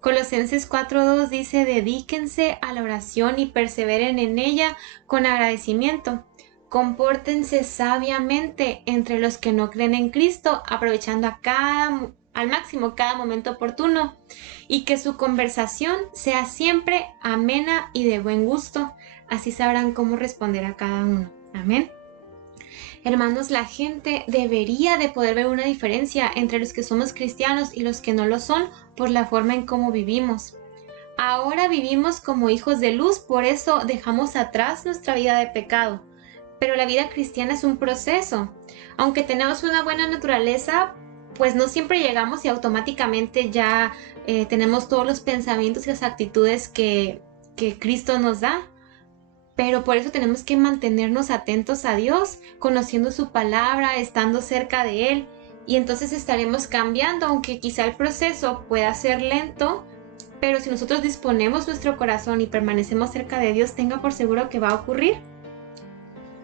Colosenses 4:2 dice, dedíquense a la oración y perseveren en ella con agradecimiento. Compórtense sabiamente entre los que no creen en Cristo, aprovechando al máximo cada momento oportuno, y que su conversación sea siempre amena y de buen gusto. Así sabrán cómo responder a cada uno. Amén. Hermanos, la gente debería de poder ver una diferencia entre los que somos cristianos y los que no lo son por la forma en cómo vivimos. Ahora vivimos como hijos de luz, por eso dejamos atrás nuestra vida de pecado. Pero la vida cristiana es un proceso. Aunque tenemos una buena naturaleza, pues no siempre llegamos y automáticamente ya tenemos todos los pensamientos y las actitudes que Cristo nos da. Pero por eso tenemos que mantenernos atentos a Dios, conociendo su palabra, estando cerca de Él. Y entonces estaremos cambiando, aunque quizá el proceso pueda ser lento. Pero si nosotros disponemos nuestro corazón y permanecemos cerca de Dios, tenga por seguro que va a ocurrir.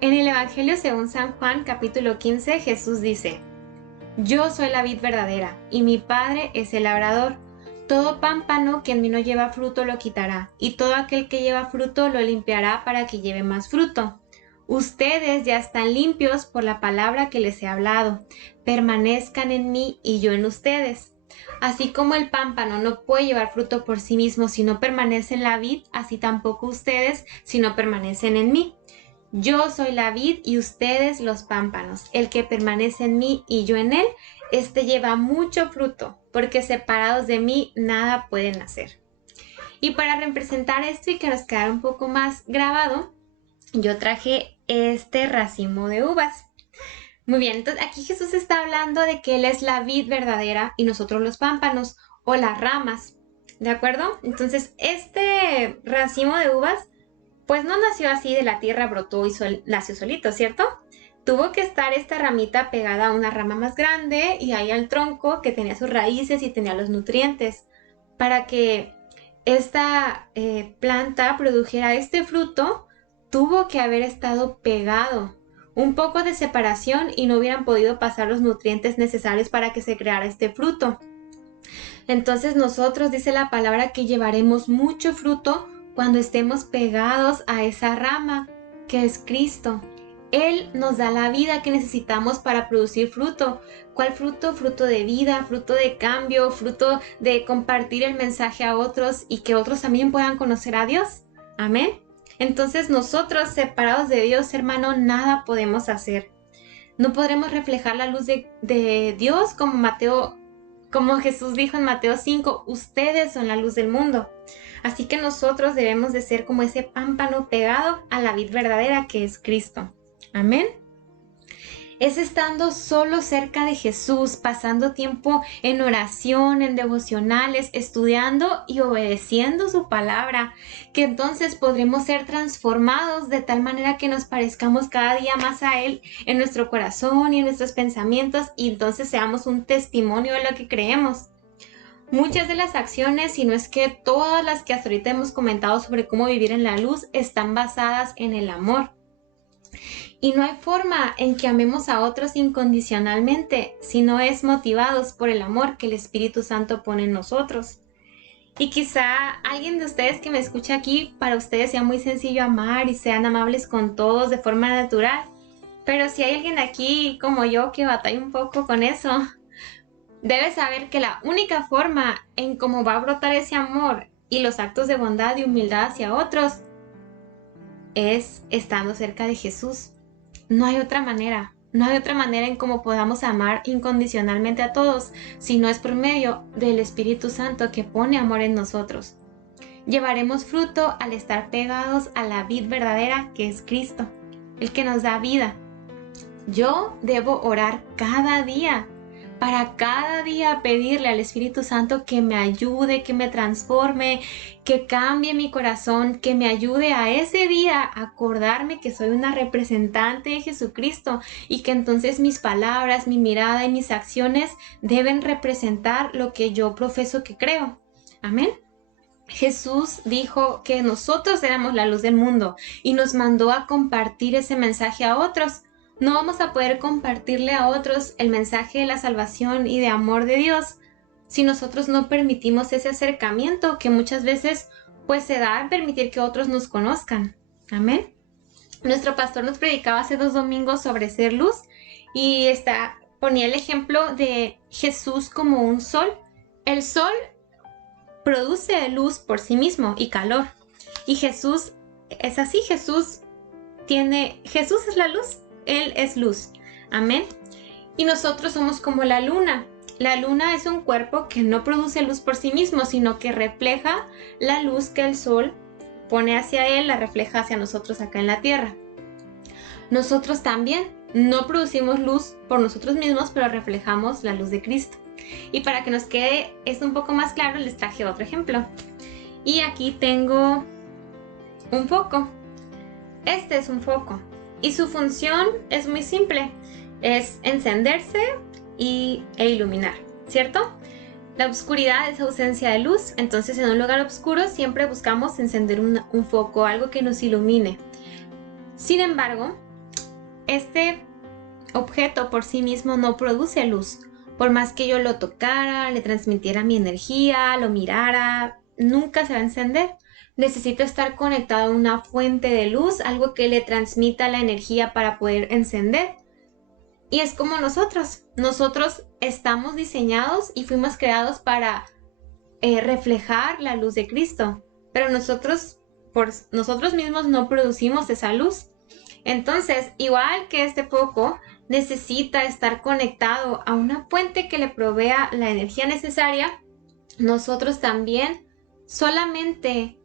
En el Evangelio según San Juan, capítulo 15, Jesús dice: Yo soy la vid verdadera, y mi Padre es el labrador. Todo pámpano que en mí no lleva fruto lo quitará, y todo aquel que lleva fruto lo limpiará para que lleve más fruto. Ustedes ya están limpios por la palabra que les he hablado. Permanezcan en mí y yo en ustedes. Así como el pámpano no puede llevar fruto por sí mismo si no permanece en la vid, así tampoco ustedes si no permanecen en mí. Yo soy la vid y ustedes los pámpanos. El que permanece en mí y yo en él, este lleva mucho fruto, porque separados de mí nada pueden hacer. Y para representar esto y que nos quedara un poco más grabado, yo traje este racimo de uvas. Muy bien, entonces aquí Jesús está hablando de que Él es la vid verdadera y nosotros los pámpanos o las ramas, ¿de acuerdo? Entonces este racimo de uvas pues no nació así de la tierra, brotó y nació solito, ¿cierto? Tuvo que estar esta ramita pegada a una rama más grande y ahí al tronco que tenía sus raíces y tenía los nutrientes. Para que esta planta produjera este fruto, tuvo que haber estado pegado. Un poco de separación y no hubieran podido pasar los nutrientes necesarios para que se creara este fruto. Entonces nosotros, dice la palabra, que llevaremos mucho fruto cuando estemos pegados a esa rama que es Cristo. Él nos da la vida que necesitamos para producir fruto. ¿Cuál fruto? Fruto de vida, fruto de cambio, fruto de compartir el mensaje a otros y que otros también puedan conocer a Dios. Amén. Entonces nosotros, separados de Dios, hermano, nada podemos hacer. No podremos reflejar la luz de Dios como Jesús dijo en Mateo 5, ustedes son la luz del mundo. Así que nosotros debemos de ser como ese pámpano pegado a la vid verdadera que es Cristo. Amén. Es estando solo cerca de Jesús, pasando tiempo en oración, en devocionales, estudiando y obedeciendo su palabra, que entonces podremos ser transformados de tal manera que nos parezcamos cada día más a Él en nuestro corazón y en nuestros pensamientos, y entonces seamos un testimonio de lo que creemos. Muchas de las acciones, si no es que todas las que hasta ahorita hemos comentado sobre cómo vivir en la luz, están basadas en el amor. Y no hay forma en que amemos a otros incondicionalmente si no es motivados por el amor que el Espíritu Santo pone en nosotros. Y quizá alguien de ustedes que me escucha aquí, para ustedes sea muy sencillo amar y sean amables con todos de forma natural. Pero si hay alguien aquí como yo que batalla un poco con eso, debes saber que la única forma en cómo va a brotar ese amor y los actos de bondad y humildad hacia otros es estando cerca de Jesús. No hay otra manera. No hay otra manera en cómo podamos amar incondicionalmente a todos, si no es por medio del Espíritu Santo que pone amor en nosotros. Llevaremos fruto al estar pegados a la vid verdadera que es Cristo, el que nos da vida. Yo debo orar cada día, para cada día pedirle al Espíritu Santo que me ayude, que me transforme, que cambie mi corazón, que me ayude a ese día a acordarme que soy una representante de Jesucristo y que entonces mis palabras, mi mirada y mis acciones deben representar lo que yo profeso que creo. Amén. Jesús dijo que nosotros éramos la luz del mundo y nos mandó a compartir ese mensaje a otros. No vamos a poder compartirle a otros el mensaje de la salvación y de amor de Dios si nosotros no permitimos ese acercamiento que muchas veces pues se da a permitir que otros nos conozcan. Amén. Nuestro pastor nos predicaba hace 2 domingos sobre ser luz y ponía el ejemplo de Jesús como un sol. El sol produce luz por sí mismo y calor. Y Jesús es así, Jesús es la luz. Él es luz. Amén. Y nosotros somos como la luna. La luna es un cuerpo que no produce luz por sí mismo, sino que refleja la luz que el sol pone hacia él, la refleja hacia nosotros acá en la tierra. Nosotros también no producimos luz por nosotros mismos, pero reflejamos la luz de Cristo. Y para que nos quede esto un poco más claro, les traje otro ejemplo. Y aquí tengo un foco. Este es un foco. Y su función es muy simple, es encenderse e iluminar, ¿cierto? La oscuridad es ausencia de luz, entonces en un lugar oscuro siempre buscamos encender un foco, algo que nos ilumine. Sin embargo, este objeto por sí mismo no produce luz. Por más que yo lo tocara, le transmitiera mi energía, lo mirara, nunca se va a encender. Necesito estar conectado a una fuente de luz, algo que le transmita la energía para poder encender. Y es como nosotros estamos diseñados y fuimos creados para reflejar la luz de Cristo, pero nosotros por nosotros mismos no producimos esa luz. Entonces, igual que este foco necesita estar conectado a una fuente que le provea la energía necesaria, nosotros también, solamente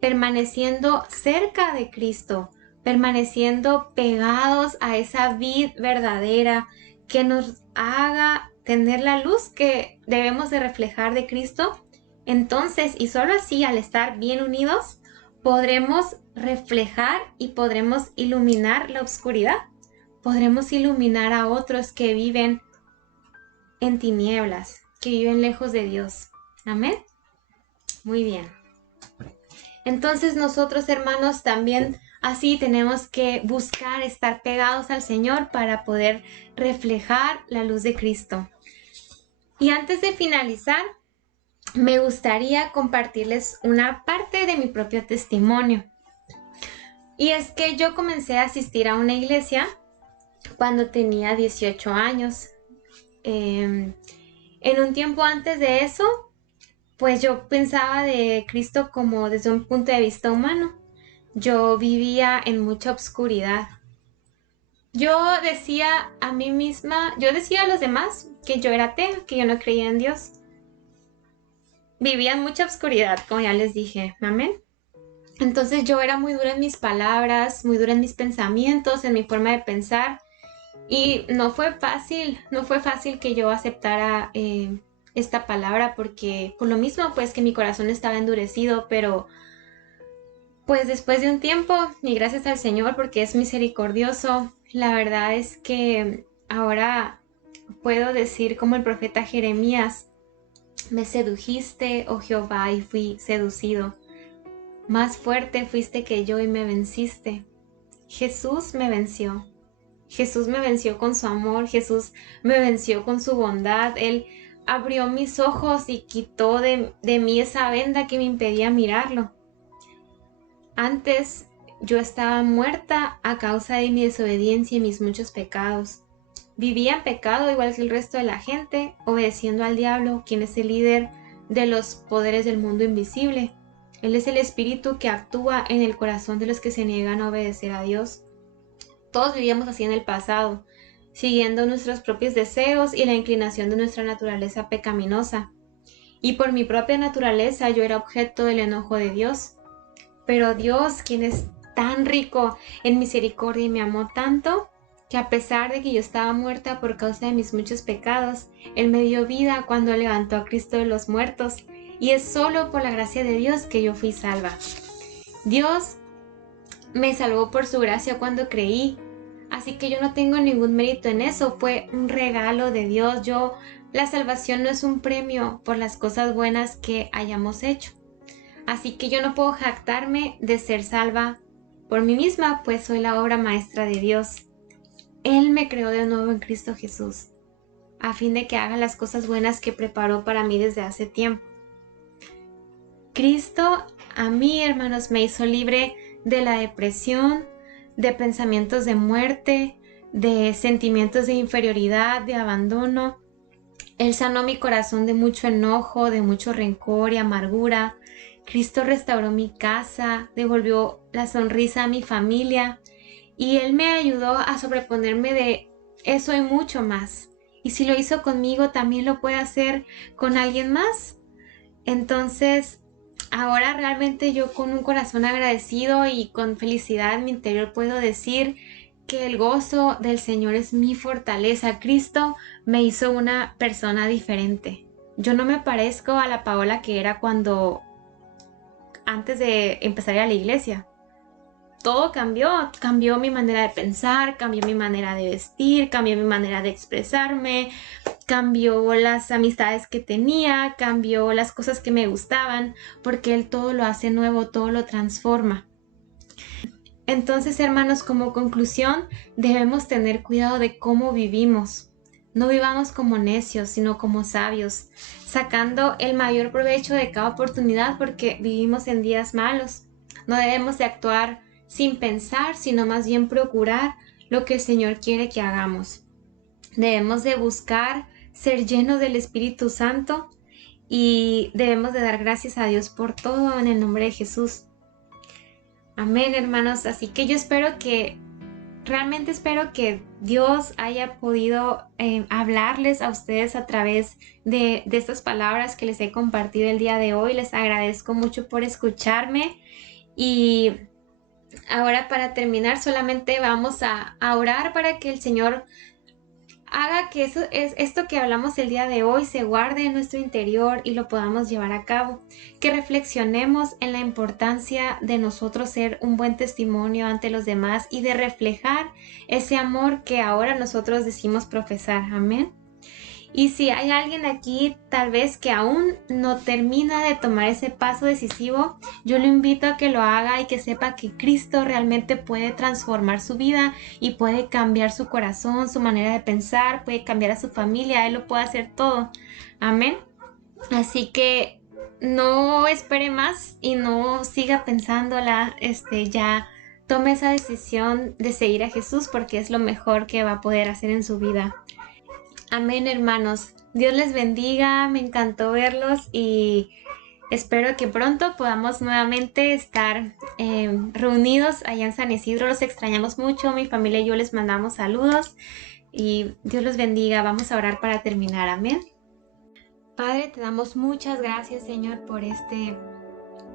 permaneciendo cerca de Cristo, permaneciendo pegados a esa vid verdadera que nos haga tener la luz que debemos de reflejar de Cristo, entonces, y solo así, al estar bien unidos, podremos reflejar y podremos iluminar la oscuridad. Podremos iluminar a otros que viven en tinieblas, que viven lejos de Dios. Amén. Muy bien. Entonces nosotros, hermanos, también así tenemos que buscar estar pegados al Señor para poder reflejar la luz de Cristo. Y antes de finalizar, me gustaría compartirles una parte de mi propio testimonio. Y es que yo comencé a asistir a una iglesia cuando tenía 18 años. En un tiempo antes de eso, pues yo pensaba de Cristo como desde un punto de vista humano. Yo vivía en mucha oscuridad. Yo decía a mí misma, yo decía a los demás que yo era atea, que yo no creía en Dios. Vivía en mucha oscuridad, como ya les dije. Amén. Entonces yo era muy dura en mis palabras, muy dura en mis pensamientos, en mi forma de pensar. Y no fue fácil que yo aceptara esta palabra, porque por lo mismo pues que mi corazón estaba endurecido, pero pues después de un tiempo, y gracias al Señor porque es misericordioso, la verdad es que ahora puedo decir como el profeta Jeremías: me sedujiste, oh Jehová, y fui seducido. Más fuerte fuiste que yo y me venciste. Jesús me venció. Jesús me venció con su amor. Jesús me venció con su bondad. Él abrió mis ojos y quitó de mí esa venda que me impedía mirarlo. Antes yo estaba muerta a causa de mi desobediencia y mis muchos pecados. Vivía en pecado igual que el resto de la gente, obedeciendo al diablo, quien es el líder de los poderes del mundo invisible. Él es el espíritu que actúa en el corazón de los que se niegan a obedecer a Dios. Todos vivíamos así en el pasado, siguiendo nuestros propios deseos y la inclinación de nuestra naturaleza pecaminosa. Y por mi propia naturaleza yo era objeto del enojo de Dios. Pero Dios, quien es tan rico en misericordia y me amó tanto, que a pesar de que yo estaba muerta por causa de mis muchos pecados, Él me dio vida cuando levantó a Cristo de los muertos, y es solo por la gracia de Dios que yo fui salva. Dios me salvó por su gracia cuando creí, así que yo no tengo ningún mérito en eso, fue un regalo de Dios. La salvación no es un premio por las cosas buenas que hayamos hecho, así que yo no puedo jactarme de ser salva por mí misma, pues soy la obra maestra de Dios. Él me creó de nuevo en Cristo Jesús, a fin de que haga las cosas buenas que preparó para mí desde hace tiempo. Cristo a mí, hermanos, me hizo libre de la depresión, de pensamientos de muerte, de sentimientos de inferioridad, de abandono. Él sanó mi corazón de mucho enojo, de mucho rencor y amargura. Cristo restauró mi casa, devolvió la sonrisa a mi familia. Y Él me ayudó a sobreponerme de eso y mucho más. Y si lo hizo conmigo, también lo puede hacer con alguien más. Entonces, ahora realmente yo con un corazón agradecido y con felicidad en mi interior puedo decir que el gozo del Señor es mi fortaleza. Cristo me hizo una persona diferente. Yo no me parezco a la Paola que era antes de empezar a ir a la iglesia. Todo cambió mi manera de pensar, cambió mi manera de vestir, cambió mi manera de expresarme, cambió las amistades que tenía, cambió las cosas que me gustaban, porque Él todo lo hace nuevo, todo lo transforma. Entonces, hermanos, como conclusión, debemos tener cuidado de cómo vivimos. No vivamos como necios, sino como sabios, sacando el mayor provecho de cada oportunidad porque vivimos en días malos. No debemos de actuar sin pensar, sino más bien procurar lo que el Señor quiere que hagamos. Debemos de buscar ser llenos del Espíritu Santo y debemos de dar gracias a Dios por todo en el nombre de Jesús. Amén, hermanos. Así que yo realmente espero que Dios haya podido hablarles a ustedes a través de estas palabras que les he compartido el día de hoy. Les agradezco mucho por escucharme y ahora, para terminar, solamente vamos a orar para que el Señor haga que esto que hablamos el día de hoy se guarde en nuestro interior y lo podamos llevar a cabo. Que reflexionemos en la importancia de nosotros ser un buen testimonio ante los demás y de reflejar ese amor que ahora nosotros decimos profesar. Amén. Y si hay alguien aquí tal vez que aún no termina de tomar ese paso decisivo, yo lo invito a que lo haga y que sepa que Cristo realmente puede transformar su vida y puede cambiar su corazón, su manera de pensar, puede cambiar a su familia, Él lo puede hacer todo. Amén. Así que no espere más y no siga pensándola, ya tome esa decisión de seguir a Jesús porque es lo mejor que va a poder hacer en su vida. Amén, hermanos. Dios les bendiga, me encantó verlos y espero que pronto podamos nuevamente estar reunidos allá en San Isidro. Los extrañamos mucho, mi familia y yo les mandamos saludos y Dios los bendiga. Vamos a orar para terminar. Amén. Padre, te damos muchas gracias, Señor, por este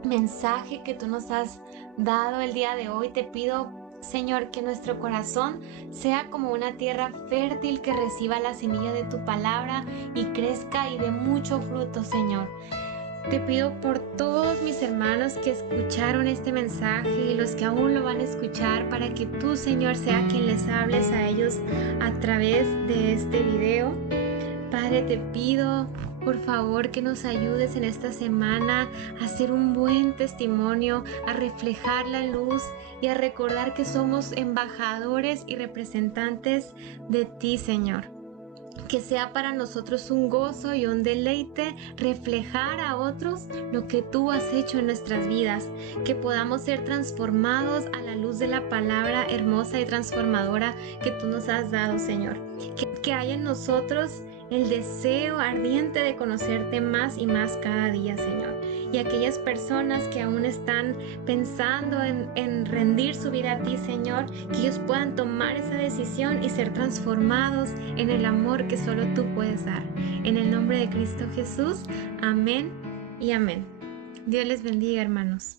mensaje que tú nos has dado el día de hoy. Te pido, Señor, que nuestro corazón sea como una tierra fértil que reciba la semilla de tu palabra y crezca y dé mucho fruto, Señor. Te pido por todos mis hermanos que escucharon este mensaje y los que aún lo van a escuchar, para que tú, Señor, sea quien les hables a ellos a través de este video. Padre, te pido por favor que nos ayudes en esta semana a hacer un buen testimonio, a reflejar la luz y a recordar que somos embajadores y representantes de ti, Señor. Que sea para nosotros un gozo y un deleite reflejar a otros lo que tú has hecho en nuestras vidas. Que podamos ser transformados a la luz de la palabra hermosa y transformadora que tú nos has dado, Señor. Que haya en nosotros el deseo ardiente de conocerte más y más cada día, Señor. Y aquellas personas que aún están pensando en rendir su vida a ti, Señor, que ellos puedan tomar esa decisión y ser transformados en el amor que solo tú puedes dar. En el nombre de Cristo Jesús, amén y amén. Dios les bendiga, hermanos.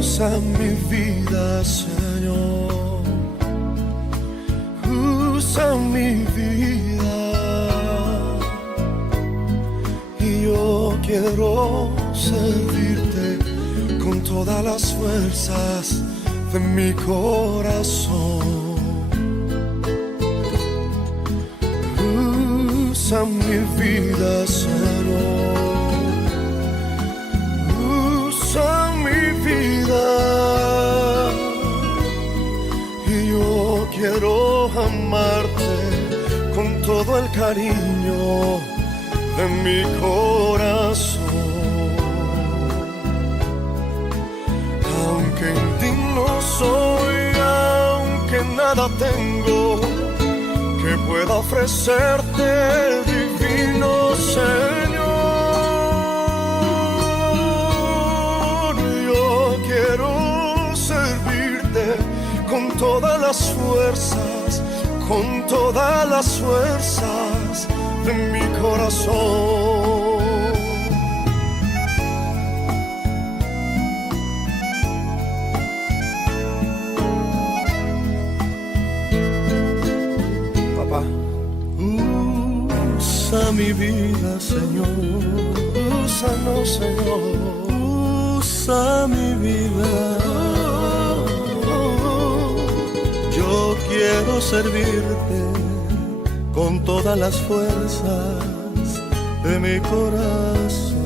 Usa mi vida, Señor, usa mi vida, y yo quiero servirte con todas las fuerzas de mi corazón. Usa mi vida, Señor, usa mi vida, y yo quiero amarte con todo el cariño de mi corazón. Aunque indigno soy, aunque nada tengo que pueda ofrecerte, divino Señor. Quiero servirte con todas las fuerzas, con todas las fuerzas de mi corazón. mi vida, Señor. Úsanos, Señor. Usa mi vida. Yo quiero servirte con todas las fuerzas de mi corazón.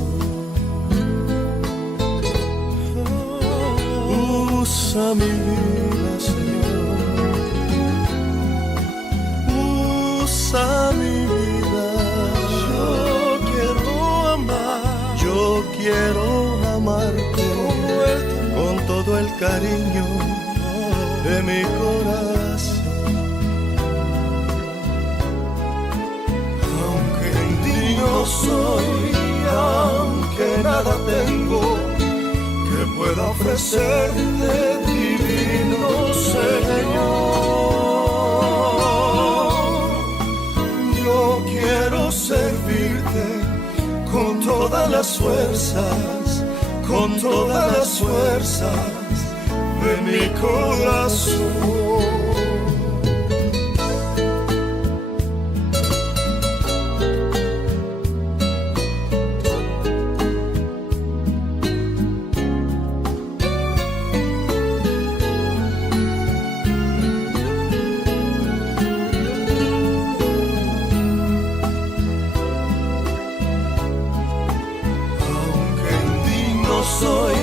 Usa mi vida, Señor. Usa mi vida. Yo quiero amar. Yo quiero amarte con todo el cariño de mi corazón. Aunque indigno soy, aunque nada tengo que pueda ofrecerte, divino Señor. Yo quiero servirte con todas las fuerzas, con todas las fuerzas de mi corazón. Aunque indigno soy,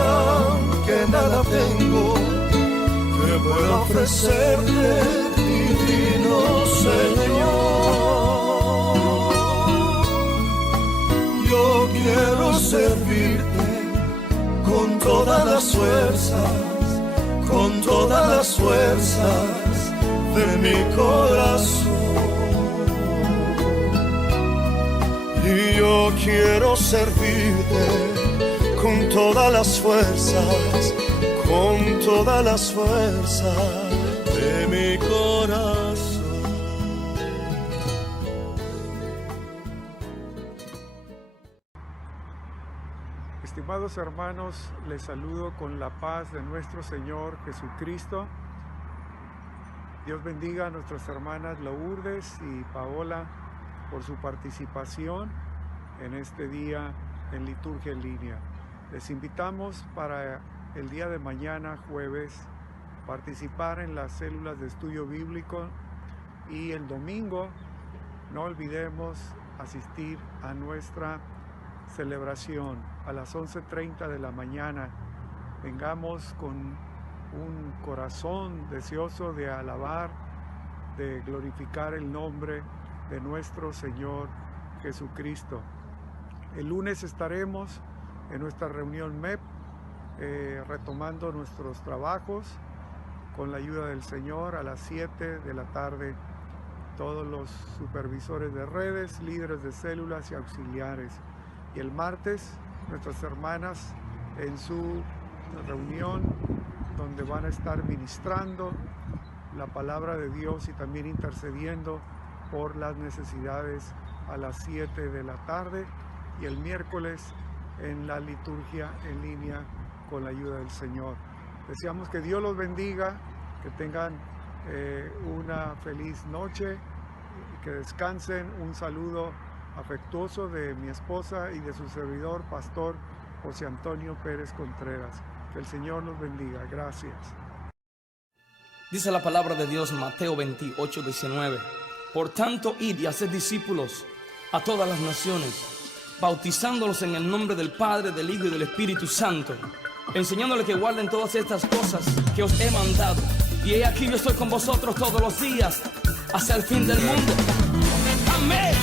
aunque nada tengo que pueda ofrecerte, divino Señor. Yo quiero servirte con todas las fuerzas, con todas las fuerzas de mi corazón. Y yo quiero servirte con todas las fuerzas, con todas las fuerzas de mi corazón. Estimados hermanos, les saludo con la paz de nuestro Señor Jesucristo. Dios bendiga a nuestras hermanas Lourdes y Paola por su participación en este día en liturgia en línea. Les invitamos para el día de mañana, jueves, participar en las células de estudio bíblico, y el domingo no olvidemos asistir a nuestra celebración a las 11:30 de la mañana. Vengamos con un corazón deseoso de alabar, de glorificar el nombre de nuestro Señor Jesucristo. El lunes estaremos en nuestra reunión MEP, retomando nuestros trabajos con la ayuda del Señor a las 7 de la tarde. Todos los supervisores de redes, líderes de células y auxiliares. Y el martes, nuestras hermanas en su reunión, donde van a estar ministrando la palabra de Dios y también intercediendo por las necesidades a las 7 de la tarde. Y el miércoles en la liturgia en línea con la ayuda del Señor. Deseamos que Dios los bendiga, que tengan una feliz noche, que descansen. Un saludo afectuoso de mi esposa y de su servidor, Pastor José Antonio Pérez Contreras. Que el Señor los bendiga. Gracias. Dice la palabra de Dios en Mateo 28:19. Por tanto, id y haced discípulos a todas las naciones, bautizándolos en el nombre del Padre, del Hijo y del Espíritu Santo, enseñándoles que guarden todas estas cosas que os he mandado. Y he aquí, yo estoy con vosotros todos los días hasta el fin del mundo. Amén.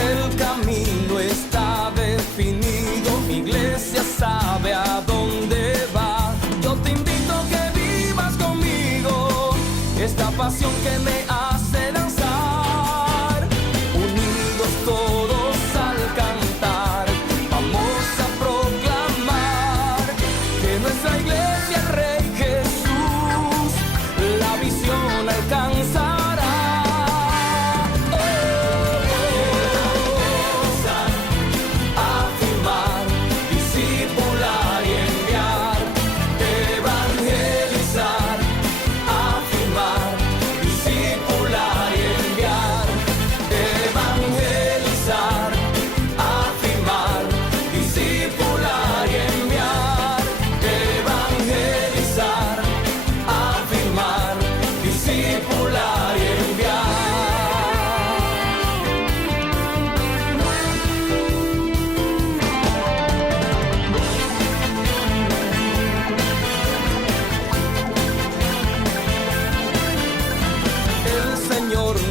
El camino está definido, mi iglesia sabe a dónde va. Yo te invito a que vivas conmigo esta pasión que me hace danzar. Unidos todos al cantar, vamos a proclamar que nuestra iglesia, el Rey Jesús, la visión alcanzará. A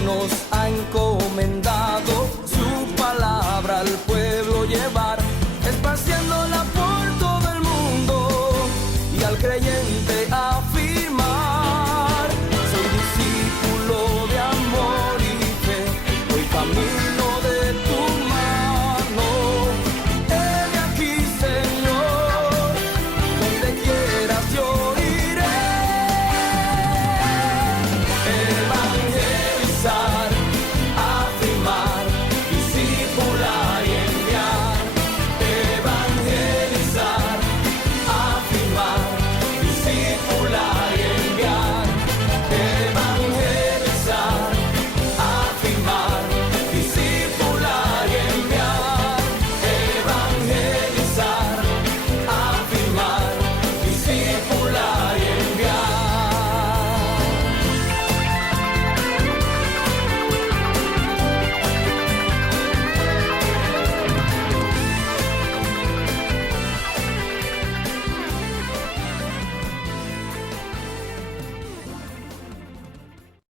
nos ha encomendado su palabra al pueblo llevar, esparciéndola por todo el mundo y al creyente